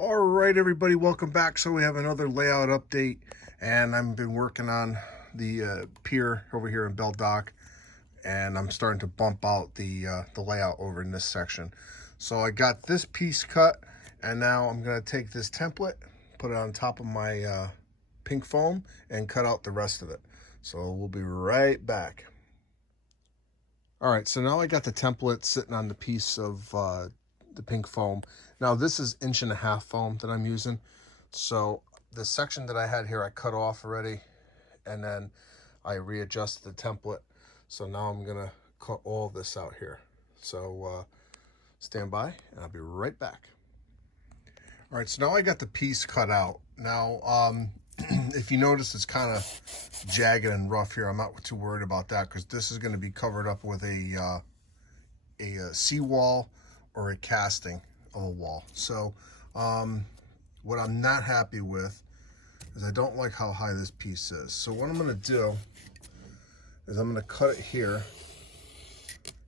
All right, everybody, welcome back. So we have another layout update, and I've been working on the pier over here in Belle Dock, and I'm starting to bump out the layout over in this section. So I got this piece cut, and now I'm going to take this template, put it on top of my pink foam, and cut out the rest of it. So we'll be right back. All right, so now I got the template sitting on the piece of the pink foam. Now this is 1.5" foam that I'm using. So the section that I had here, I cut off already, and then I readjusted the template. So now I'm gonna cut all this out here. So stand by and I'll be right back. All right, so now I got the piece cut out. Now, if you notice, it's kind of jagged and rough here. I'm not too worried about that because this is gonna be covered up with a seawall or a casting of a wall. So what I'm not happy with is I don't like how high this piece is. So what I'm going to do is I'm going to cut it here,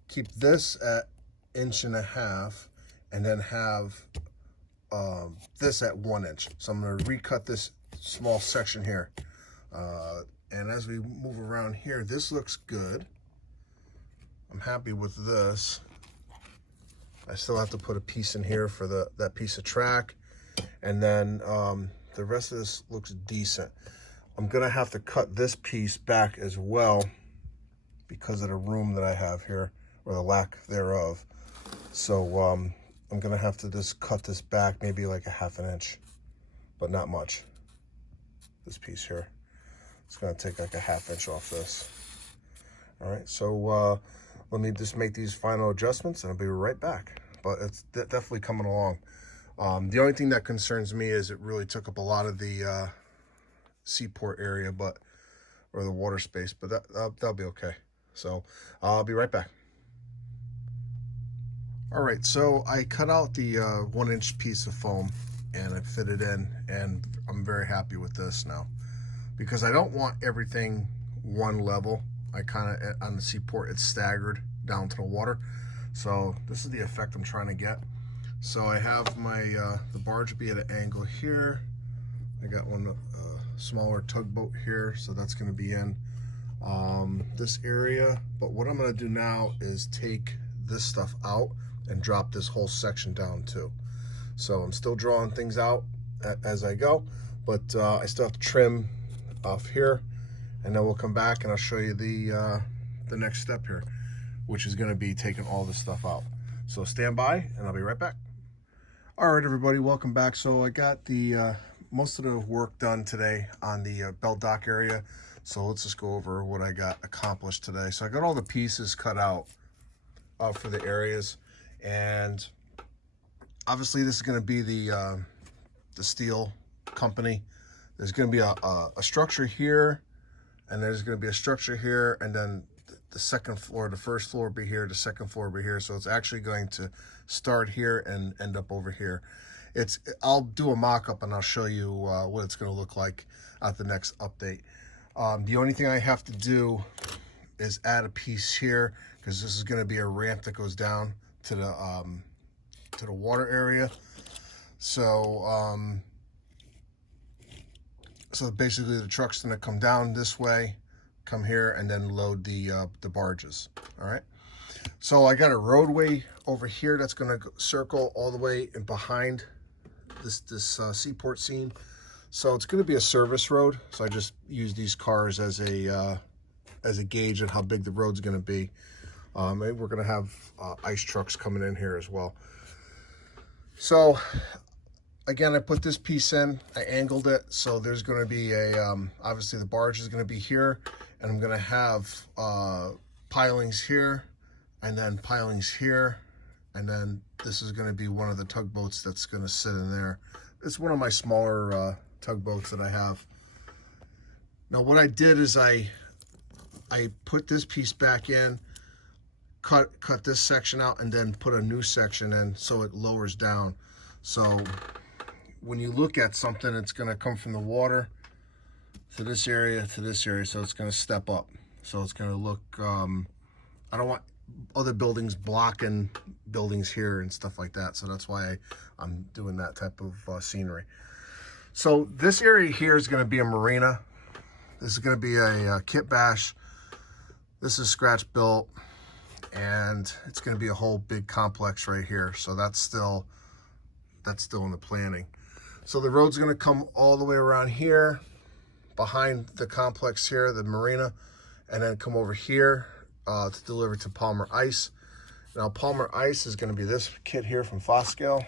keep this at 1.5", and then have this at 1 inch. So I'm going to recut this small section here. And as we move around here, this looks good. I'm happy with this. I still have to put a piece in here for that piece of track, and then the rest of this looks decent. I'm gonna have to cut this piece back as well because of the room that I have here, or the lack thereof. So I'm gonna have to just cut this back maybe like 1/2 inch, but not much. This piece here, it's gonna take like 1/2 inch off this. All right, so let me just make these final adjustments and I'll be right back. But it's definitely coming along. The only thing that concerns me is it really took up a lot of the seaport area, or the water space, but that'll be okay. So I'll be right back. All right, so I cut out the 1 inch piece of foam and I fit it in, and I'm very happy with this now because I don't want everything one level. I kind of, on the seaport, it's staggered down to the water. So this is the effect I'm trying to get. So I have my, the barge will be at an angle here. I got one smaller tugboat here, so that's gonna be in this area. But what I'm gonna do now is take this stuff out and drop this whole section down too. So I'm still drawing things out as I go, but I still have to trim off here. And then we'll come back and I'll show you the next step here, which is going to be taking all this stuff out. So stand by and I'll be right back. All right, everybody, welcome back. So I got the most of the work done today on the Belle Dock area. So let's just go over what I got accomplished today. So I got all the pieces cut out for the areas, and obviously this is going to be the steel company. There's going to be a structure here, and there's going to be a structure here, and then the second floor, the first floor will be here, the second floor will be here. So it's actually going to start here and end up over here. I'll do a mock-up and I'll show you what it's going to look like at the next update. The only thing I have to do is add a piece here because this is going to be a ramp that goes down to the water area. So so basically the truck's gonna come down this way, come here, and then load the barges. All right. So I got a roadway over here that's gonna circle all the way in behind this seaport scene. So it's gonna be a service road. So I just use these cars as a gauge of how big the road's gonna be. Maybe we're gonna have ice trucks coming in here as well. So again, I put this piece in, I angled it, so there's going to be obviously the barge is going to be here, and I'm going to have pilings here, and then pilings here, and then this is going to be one of the tugboats that's going to sit in there. It's one of my smaller tugboats that I have. Now what I did is I put this piece back in, cut this section out, and then put a new section in so it lowers down. So when you look at something, it's going to come from the water to this area to this area, so it's going to step up. So it's going to look, I don't want other buildings blocking buildings here and stuff like that. So that's why I'm doing that type of scenery. So this area here is going to be a marina. This is going to be a kit bash. This is scratch built, and it's going to be a whole big complex right here. So that's still in the planning. So the road's going to come all the way around here, behind the complex here, the marina, and then come over here to deliver to Palmer Ice. Now Palmer Ice is going to be this kit here from Fos Scale.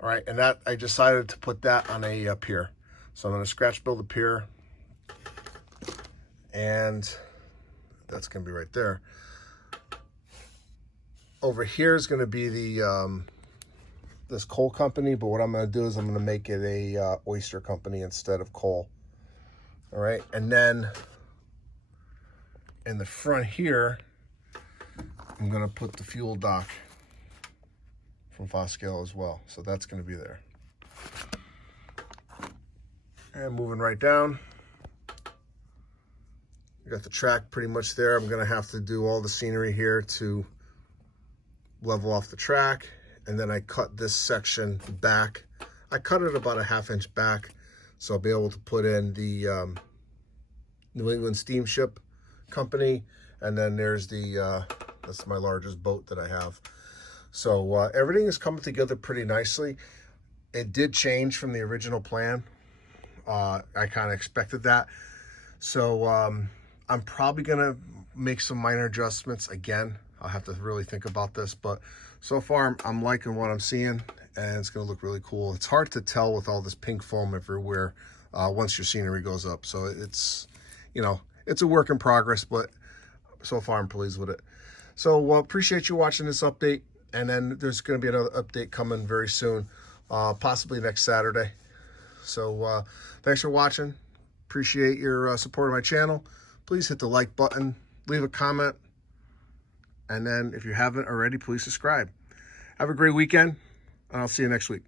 All right, and that I decided to put that on a pier. So I'm going to scratch build a pier, and that's going to be right there. Over here is going to be the this coal company, but what I'm going to do is I'm going to make it a oyster company instead of coal. All right, and then in the front here, I'm going to put the fuel dock from Fos Scale as well. So that's going to be there. And moving right down, we got the track pretty much there. I'm going to have to do all the scenery here to level off the track. And then I cut this section back. I cut it about a 1/2 inch back, so I'll be able to put in the New England Steamship Company. And then there's the, that's my largest boat that I have. So everything is coming together pretty nicely. It did change from the original plan. I kind of expected that. So I'm probably gonna make some minor adjustments again. I'll have to really think about this, but so far I'm liking what I'm seeing, and it's gonna look really cool. It's hard to tell with all this pink foam everywhere once your scenery goes up. So it's, you know, it's a work in progress, but so far I'm pleased with it. So appreciate you watching this update, and then there's gonna be another update coming very soon, possibly next Saturday. So thanks for watching. Appreciate your support of my channel. Please hit the like button, leave a comment, and then if you haven't already, please subscribe. Have a great weekend, and I'll see you next week.